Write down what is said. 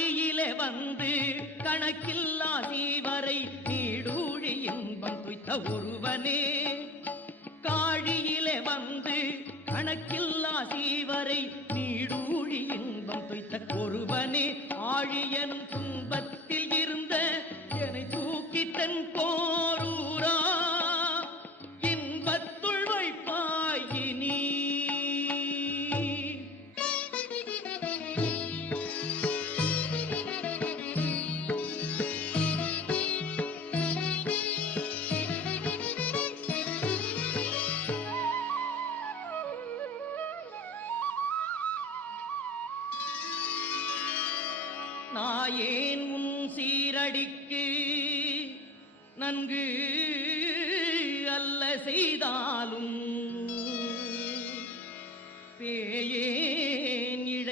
காழியிலே வந்து கணக்கில்லா தீவரை நீடூழி இன்பம் துய்த்த ஒருவனே காழியிலே வந்து கணக்கில்லா தீவரை நீடூழி இன்பம் துய்த்த ஒருவனே ஆழியனும் துன்பத்தில் இருந்த என்னை தூக்கி தன் போரூரா இன்பத்துள் வைப்பாயினி நாயேன் உன் சீரடிக்கு நன்கு அல்ல செய்தாலும்